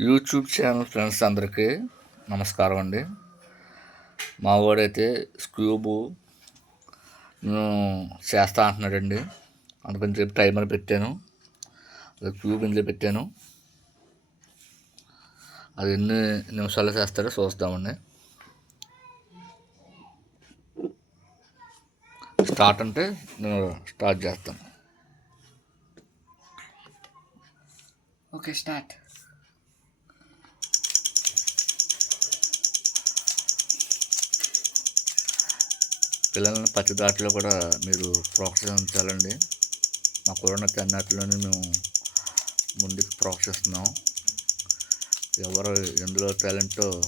YouTube channel friends అందరికీ నమస్కారం అండి. మా వాడైతే స్క్యూబు నేను చేస్తా అంటున్నాడండి. అందుకని చెప్పి టైమర్ పెట్టాను. అది క్యూబ్ ఇందులో పెట్టాను. అది ఎన్ని నిమిషాలు చేస్తారో చూస్తామండి. స్టార్ట్ అంటే నేను స్టార్ట్ చేస్తాను. Okay start. పిల్లల్ని ప్రతి దాటిలో కూడా మీరు ప్రోత్సహించాలండి. మా కరోనా అన్నిటిలోనే మేము ముందుకు ప్రోత్సహిస్తున్నాం. ఎవరు ఎందులో టాలెంటో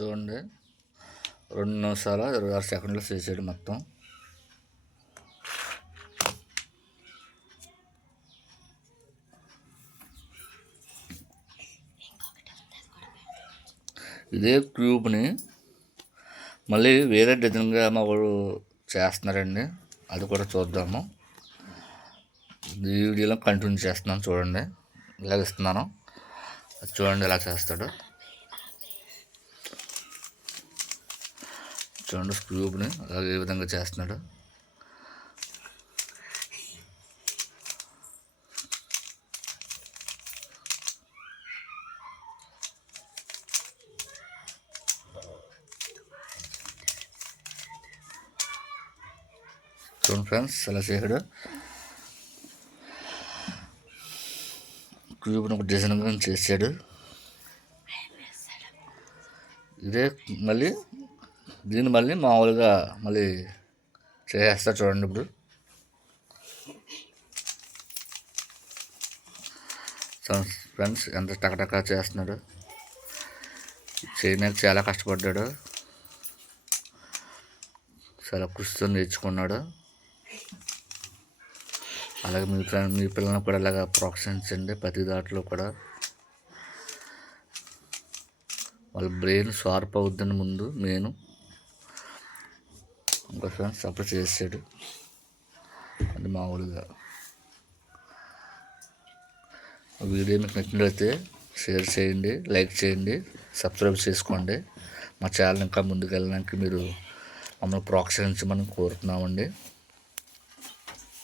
చూడండి. రెండు నిమిషాల ఇరవై ఆరు సెకండ్లు చేసేయండి మొత్తం. ఇదే క్యూబ్ని మళ్ళీ వేరే డిజైన్గా మా వాడు చేస్తున్నారండి. అది కూడా చూద్దాము. ఈ వీడియోలో కంటిన్యూ చేస్తున్నాను చూడండి. ఇలాగ ఇస్తున్నాను. అది చూడండి ఎలా చేస్తాడు. చూడండి స్క్రూబ్ని అలాగే ఏ విధంగా చేస్తున్నాడు. చూడండి ఫ్రెండ్స్ ఎలా చేశాడు. క్యూబ్ని ఒక డిజైన్గా చేశాడు? ఇదే మళ్ళీ దీన్ని మళ్ళీ మామూలుగా మళ్ళీ చేసేస్తా చూడండి ఇప్పుడు. ఫ్రెండ్స్ ఎంత టకటకా చేస్తున్నాడు. చేయడానికి చాలా కష్టపడ్డాడు. చాలా కృషితో నేర్చుకున్నాడు. అలాగే మీ ఫ్రెండ్ మీ పిల్లల్ని కూడా అలాగా ప్రోత్సహించండి ప్రతి దాంట్లో కూడా. వాళ్ళ బ్రెయిన్ షార్ప్ అవుద్దని ముందు నేను. ఇంకా ఫ్రెండ్స్ సపోర్ట్ చేసాడు. అది మామూలుగా. వీడియో మీకు నచ్చినట్లయితే షేర్ చేయండి లైక్ చేయండి సబ్స్క్రైబ్ చేసుకోండి. మా ఛానల్ ఇంకా ముందుకు వెళ్ళడానికి మీరు మమ్మల్ని ప్రోత్సహించమని కోరుతున్నామండి.